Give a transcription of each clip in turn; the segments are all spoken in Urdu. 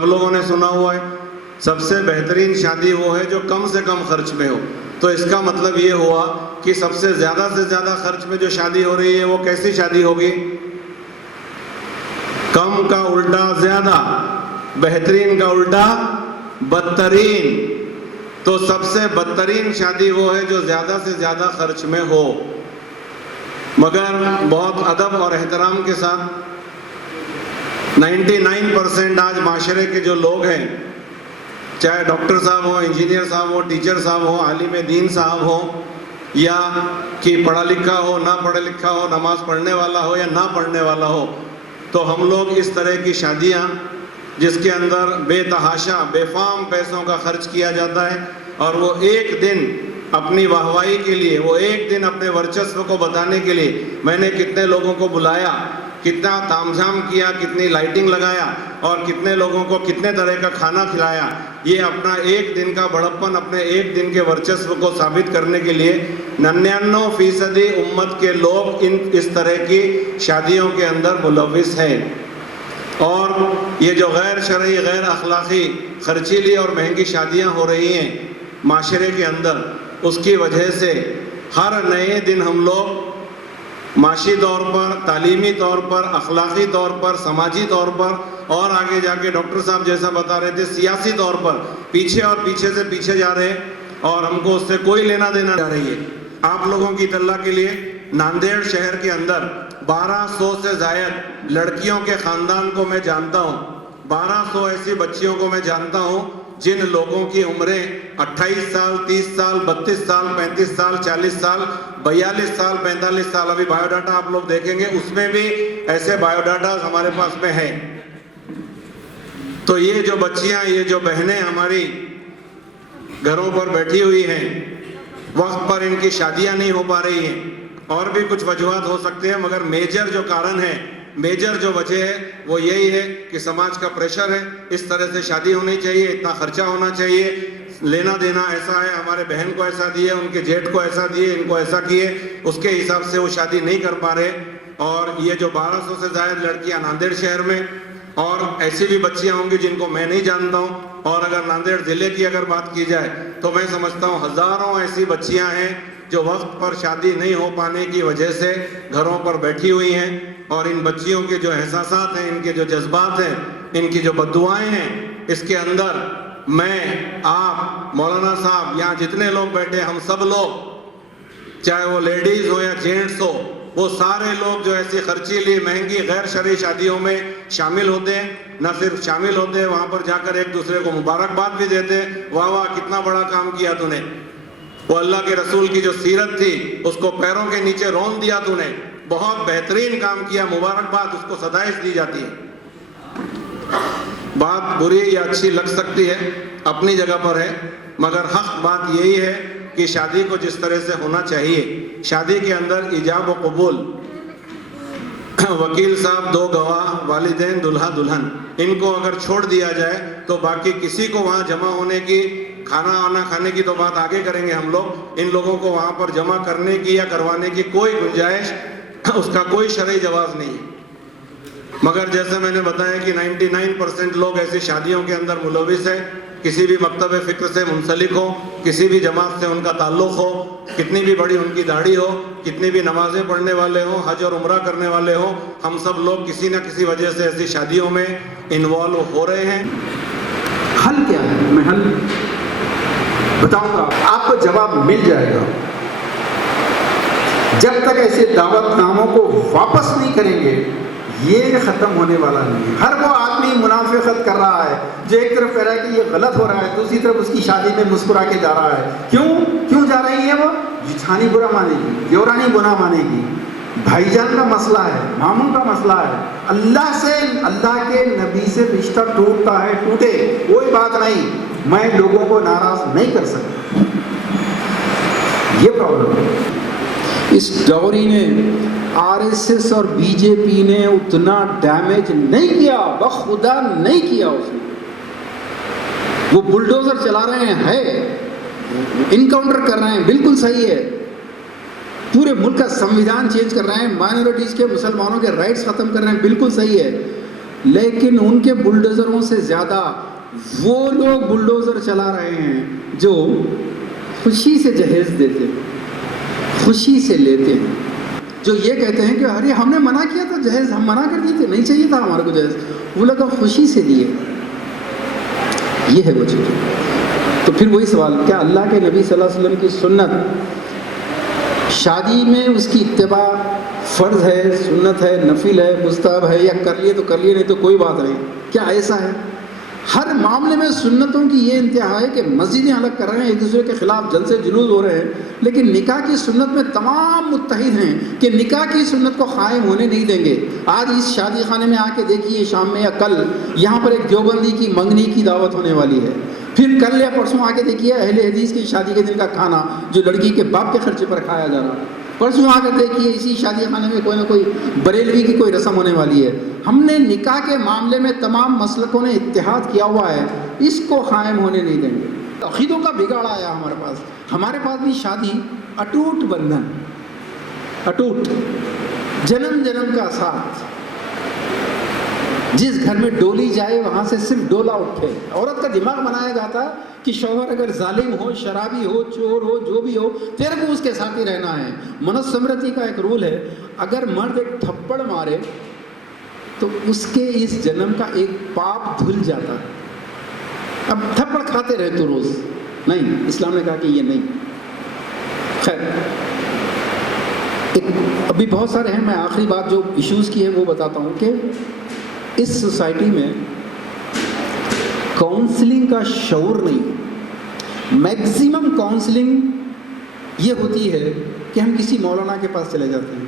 آپ لوگوں نے سنا ہوا ہے سب سے بہترین شادی وہ ہے جو کم سے کم خرچ میں ہو. تو اس کا مطلب یہ ہوا کہ سب سے زیادہ خرچ میں جو شادی ہو رہی ہے وہ کیسی شادی ہوگی؟ کم کا الٹا زیادہ، بہترین کا الٹا بدترین. تو سب سے بدترین شادی وہ ہے جو زیادہ سے زیادہ خرچ میں ہو. مگر بہت ادب اور احترام کے ساتھ 99% آج معاشرے کے جو لوگ ہیں، چاہے ڈاکٹر صاحب ہوں، انجینئر صاحب ہوں، ٹیچر صاحب ہوں، عالم دین صاحب ہوں، یا کہ پڑھا لکھا ہو، نہ پڑھا لکھا ہو، نماز پڑھنے والا ہو یا نہ پڑھنے والا ہو، تو ہم لوگ اس طرح کی شادیاں جس کے اندر بے تحاشا بے فام پیسوں کا خرچ کیا جاتا ہے، اور وہ ایک دن اپنی واہوائی کے لیے، وہ ایک دن اپنے ورچسو کو بتانے کے لیے میں نے کتنے لوگوں کو بلایا، کتنا تام جھام کیا، کتنی لائٹنگ لگایا، اور کتنے لوگوں کو کتنے طرح کا کھانا کھلایا، یہ اپنا ایک دن کا بڑپن، اپنے ایک دن کے ورچسو کو ثابت کرنے کے لیے 99% امت کے لوگ اس طرح کی شادیوں کے اندر ملوث ہیں. اور یہ جو غیر شرعی، غیر اخلاقی، خرچیلی اور مہنگی شادیاں ہو رہی ہیں معاشرے کے اندر، اس کی وجہ سے ہر نئے دن ہم لوگ معاشی طور پر، تعلیمی طور پر، اخلاقی طور پر، سماجی طور پر، اور آگے جا کے ڈاکٹر صاحب جیسا بتا رہے تھے سیاسی طور پر پیچھے اور پیچھے سے پیچھے جا رہے ہیں، اور ہم کو اس سے کوئی لینا دینا جا رہی ہے. آپ لوگوں کی اطلاع کے لیے ناندیڑ شہر کے اندر 1200 سے زائد لڑکیوں کے خاندان کو میں جانتا ہوں. 1200 ایسی بچیوں کو میں جانتا ہوں جن لوگوں کی عمریں 28 سال، 30 سال، 32 سال، 35 سال، 40 سال، 42 سال، 45 سال. ابھی بایو ڈاٹا آپ لوگ دیکھیں گے، اس میں بھی ایسے بایو ڈاٹا ہمارے پاس میں ہیں. تو یہ جو بچیاں، یہ جو بہنیں ہماری گھروں پر بیٹھی ہوئی ہیں، وقت پر ان کی شادیاں نہیں ہو پا رہی ہیں. اور بھی کچھ وجوہات ہو سکتے ہیں، مگر میجر جو کارن ہے، میجر جو وجہ ہے وہ یہی ہے کہ سماج کا پریشر ہے. اس طرح سے شادی ہونی چاہیے، اتنا خرچہ ہونا چاہیے، لینا دینا ایسا ہے، ہمارے بہن کو ایسا دیے، ان کے جیٹھ کو ایسا دیے، ان کو ایسا کیے، اس کے حساب سے وہ شادی نہیں کر پا رہے. اور یہ جو 1200 سے زائد لڑکیاں ناندیڑ شہر میں، اور ایسی بھی بچیاں ہوں گی جن کو میں نہیں جانتا ہوں، اور اگر ناندیڑ ضلع کی اگر بات کی جائے تو میں سمجھتا ہوں ہزاروں ایسی بچیاں ہیں جو وقت پر شادی نہیں ہو پانے کی وجہ سے گھروں پر بیٹھی ہوئی ہیں. اور ان بچیوں کے جو احساسات ہیں، ان کے جو جذبات ہیں، ان کی جو بددعائیں ہیں، اس کے اندر میں، آپ، مولانا صاحب، یہاں جتنے لوگ بیٹھے، ہم سب لوگ، چاہے وہ لیڈیز ہو یا جینٹس ہو، وہ سارے لوگ جو ایسی خرچیلی، مہنگی، غیر شرعی شادیوں میں شامل ہوتے ہیں. نہ صرف شامل ہوتے ہیں، وہاں پر جا کر ایک دوسرے کو مبارکباد بھی دیتے ہیں، واہ واہ کتنا بڑا کام کیا تو نے، وہ اللہ کے رسول کی جو سیرت تھی اس کو پیروں کے نیچے رون دیا تو نے، بہت بہترین کام کیا، مبارکباد، اس کو ستائش دی جاتی ہے. بات بری یا اچھی لگ سکتی ہے، اپنی جگہ پر ہے، مگر حق بات یہی ہے کہ شادی کو جس طرح سے ہونا چاہیے، شادی کے اندر ایجاب و قبول، وکیل صاحب، 2 گواہ، والدین، دلہا دلہن، ان کو اگر چھوڑ دیا جائے تو باقی کسی کو وہاں جمع ہونے کی، کھانا وانا کھانے کی تو بات آگے کریں گے ہم لوگ، ان لوگوں کو وہاں پر جمع کرنے کی یا کروانے کی کوئی گنجائش، اس کا کوئی شرعی جواز نہیں. مگر جیسے میں نے بتایا کہ 99% لوگ ایسی شادیوں کے اندر ملوث ہیں، کسی بھی مکتب فکر سے منسلک ہو، کسی بھی جماعت سے ان کا تعلق ہو، کتنی بھی بڑی ان کی داڑھی ہو، کتنی بھی نمازیں پڑھنے والے ہوں، حج اور عمرہ کرنے والے ہوں، ہم سب لوگ کسی نہ کسی وجہ سے ایسی شادیوں میں انوالو ہو رہے ہیں. حل کیا ہے؟ میں حل بتاؤں گا، آپ کو جواب مل جائے گا. جب تک ایسے دعوت ناموں کو واپس نہیں کریں گے یہ ختم ہونے والا نہیں ہے. ہر وہ آدمی منافقت کر رہا ہے جو ایک طرف کہہ رہا ہے کہ یہ غلط ہو رہا ہے، دوسری طرف اس کی شادی میں مسکرا کے جا رہا ہے. کیوں جا رہی ہے؟ وہ جٹھانی برا مانے گی، دیورانی برا مانے گی، بھائی جان کا مسئلہ ہے، ماموں کا مسئلہ ہے. اللہ سے، اللہ کے نبی سے رشتہ ٹوٹتا ہے، ٹوٹے، کوئی بات نہیں، میں لوگوں کو ناراض نہیں کر سکتا. یہ پرابلم ہے. اس ڈوری نے، آر ایس ایس اور بی جے پی نے اتنا ڈیمیج نہیں کیا، بخدا نہیں کیا. اس نے وہ بلڈوزر چلا رہے ہیں، انکاؤنٹر کر رہے ہیں، بالکل صحیح ہے. پورے ملک کا سمویدھان چینج کر رہے ہیں، مائنورٹیز کے، مسلمانوں کے رائٹس ختم کر رہے ہیں، بالکل صحیح ہے. لیکن ان کے بلڈوزروں سے زیادہ وہ لوگ بلڈوزر چلا رہے ہیں جو خوشی سے جہیز دیتے ہیں، خوشی سے لیتے ہیں، جو یہ کہتے ہیں کہ ارے ہم نے منع کیا تھا جہیز، ہم منع کر دیے تھے، نہیں چاہیے تھا ہمارے کو جہیز، وہ لوگ خوشی سے دیے. یہ ہے وہ چیز. تو پھر وہی سوال، کیا اللہ کے نبی صلی اللہ علیہ وسلم کی سنت شادی میں اس کی اتباع فرض ہے، سنت ہے، نفل ہے، مستحب ہے، یا کر لیے تو کر لیے نہیں تو کوئی بات نہیں؟ کیا ایسا ہے؟ ہر معاملے میں سنتوں کی یہ انتہا ہے کہ مسجدیں الگ کر رہے ہیں، ایک دوسرے کے خلاف جلسے جلوس ہو رہے ہیں، لیکن نکاح کی سنت میں تمام متحد ہیں کہ نکاح کی سنت کو قائم ہونے نہیں دیں گے. آج اس شادی خانے میں آ کے دیکھیے، شام میں یا کل یہاں پر ایک دیوبندی کی منگنی کی دعوت ہونے والی ہے. پھر کل یا پرسوں آ کے دیکھیے اہل حدیث کی شادی کے دن کا کھانا جو لڑکی کے باپ کے خرچے پر کھایا جا رہا ہے. پرسوں آ کر دیکھیے اسی شادی خانے میں کوئی نہ کوئی بریلوی کی کوئی رسم ہونے والی ہے. ہم نے نکاح کے معاملے میں تمام مسلکوں نے اتحاد کیا ہوا ہے، اس کو قائم ہونے نہیں دیں گے. عقیدوں کا بگاڑ آیا ہمارے پاس بھی شادی اٹوٹ بندھن، اٹوٹ جنم جنم کا ساتھ. جس گھر میں ڈولی جائے وہاں سے صرف ڈولا اٹھے. عورت کا دماغ بنایا جاتا ہے کہ شوہر اگر ظالم ہو، شرابی ہو، چور ہو، جو بھی ہو، تیرے کو اس کے ساتھ ہی رہنا ہے. منسمرتی کا ایک رول ہے، اگر مرد ایک تھپڑ مارے تو اس کے اس جنم کا ایک پاپ دھل جاتا ہے. اب تھپڑ کھاتے رہے تو روز نہیں، اسلام نے کہا کہ یہ نہیں. خیر ابھی بہت سارے ہیں، میں آخری بات جو ایشوز کی ہے وہ بتاتا ہوں کہ اس سوسائٹی میں کاؤنسلنگ کا شعور نہیں. میکسیمم کاؤنسلنگ یہ ہوتی ہے کہ ہم کسی مولانا کے پاس چلے جاتے ہیں،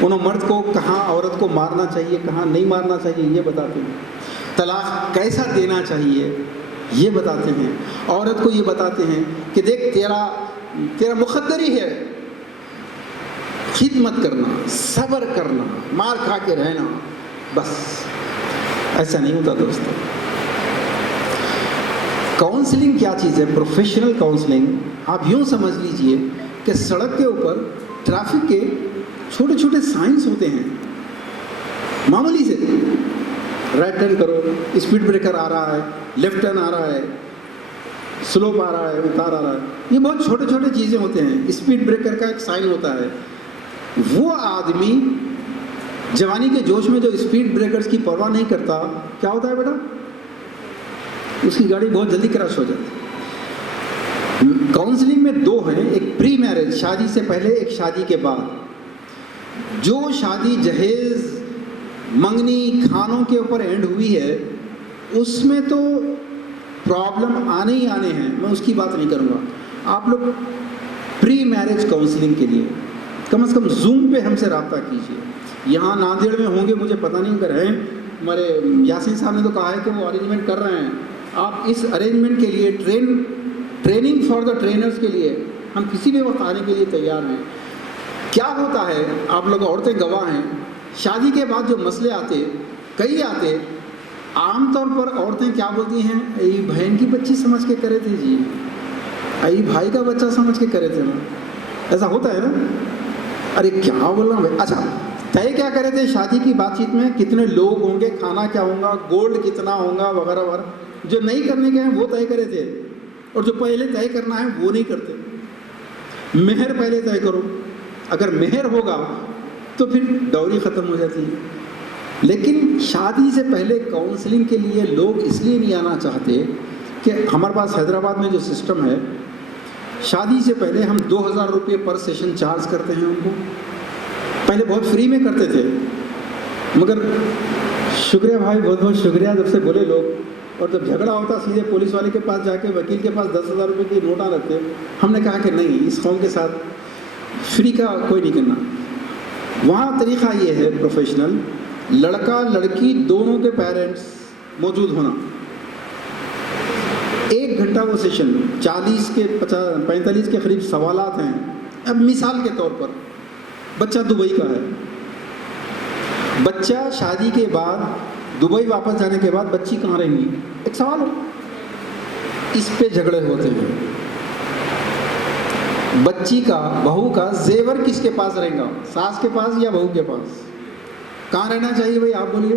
انہوں مرد کو کہاں عورت کو مارنا چاہیے، کہاں نہیں مارنا چاہیے یہ بتاتے ہیں، طلاق کیسا دینا چاہیے یہ بتاتے ہیں، عورت کو یہ بتاتے ہیں کہ دیکھ تیرا مقدر ہی ہے، خدمت کرنا، صبر کرنا، مار کھا کے رہنا. بس ایسا نہیں ہوتا دوستو. کاؤنسلنگ کیا چیز ہے؟ پروفیشنل کاؤنسلنگ آپ یوں سمجھ لیجئے کہ سڑک کے اوپر ٹریفک کے چھوٹے چھوٹے سائنس ہوتے ہیں، معمولی سے رائٹ ٹرن کرو، اسپیڈ بریکر آ رہا ہے، لیفٹ ٹرن آ رہا ہے، سلوپ آ رہا ہے، اتار آ رہا ہے، یہ بہت چھوٹے چھوٹے چیزیں ہوتے ہیں. اسپیڈ بریکر کا ایک سائن ہوتا ہے. وہ آدمی جوانی کے جوش میں جو اسپیڈ بریکرز کی پرواہ نہیں کرتا، کیا ہوتا ہے بیٹا؟ اس کی گاڑی بہت جلدی کریش ہو جاتی ہے. کاؤنسلنگ میں دو ہیں، ایک پری میرج شادی سے پہلے، ایک شادی کے بعد. جو شادی جہیز منگنی کھانوں کے اوپر اینڈ ہوئی ہے اس میں تو پرابلم آنے ہی آنے ہیں، میں اس کی بات نہیں کروں گا. آپ لوگ پری میرج کاؤنسلنگ کے لیے کم از کم زوم پہ ہم سے رابطہ کیجیے. یہاں ناندیڑ میں ہوں گے مجھے پتہ نہیں اگر ہیں، ہمارے یاسین صاحب نے تو کہا ہے کہ وہ ارینجمنٹ کر رہے ہیں. آپ اس ارینجمنٹ کے لیے ٹریننگ فار دا ٹرینرز کے لیے ہم کسی بھی وقت آنے کے لیے تیار ہیں. کیا ہوتا ہے، آپ لوگ عورتیں گواہ ہیں، شادی کے بعد جو مسئلے آتے کئی آتے، عام طور پر عورتیں کیا بولتی ہیں، ای بہن کی بچی سمجھ کے کرے تھے جی، ای بھائی کا بچہ سمجھ کے کرے تھے نا. ایسا ہوتا ہے نا. ارے کیا بول رہا ہوں. اچھا طے کیا کرے تھے شادی کی بات چیت میں؟ کتنے لوگ ہوں گے، کھانا کیا ہوگا، گولڈ کتنا ہوگا، وغیرہ وغیرہ. جو نہیں کرنے کے ہیں وہ طے کرے تھے، اور جو پہلے طے کرنا ہے وہ نہیں کرتے. مہر پہلے طے کرو، اگر مہر ہوگا تو پھر ڈوری ختم ہو جاتی ہے. لیکن شادی سے پہلے کاؤنسلنگ کے لیے لوگ اس لیے نہیں آنا چاہتے کہ ہمارے پاس حیدرآباد میں جو سسٹم ہے، شادی سے پہلے ہم 2000 روپے پر سیشن چارج کرتے ہیں ان کو. پہلے بہت فری میں کرتے تھے، مگر شکریہ بھائی، بہت بہت شکریہ جب سے بولے لوگ. اور جب جھگڑا ہوتا سیدھے پولیس والے کے پاس جا کے وکیل کے پاس 10,000 روپے کی نوٹاں رکھتے. ہم نے کہا کہ نہیں، اس قوم کے ساتھ فری کا کوئی نہیں کرنا. وہاں طریقہ یہ ہے پروفیشنل، لڑکا لڑکی دونوں کے پیرنٹس موجود ہونا. 1 گھنٹہ وہ سیشن، 40 کے 45 کے قریب سوالات ہیں. اب مثال کے طور پر بچہ دبئی کا ہے، بچہ شادی کے بعد دبئی واپس جانے کے بعد بچی کہاں رہیں گی، ایک سوال ہو. اس پہ جھگڑے ہوتے ہیں. بچی کا، بہو کا زیور کس کے پاس رہے گا، ساس کے پاس یا بہو کے پاس؟ کہاں رہنا چاہیے بھائی آپ بولیے؟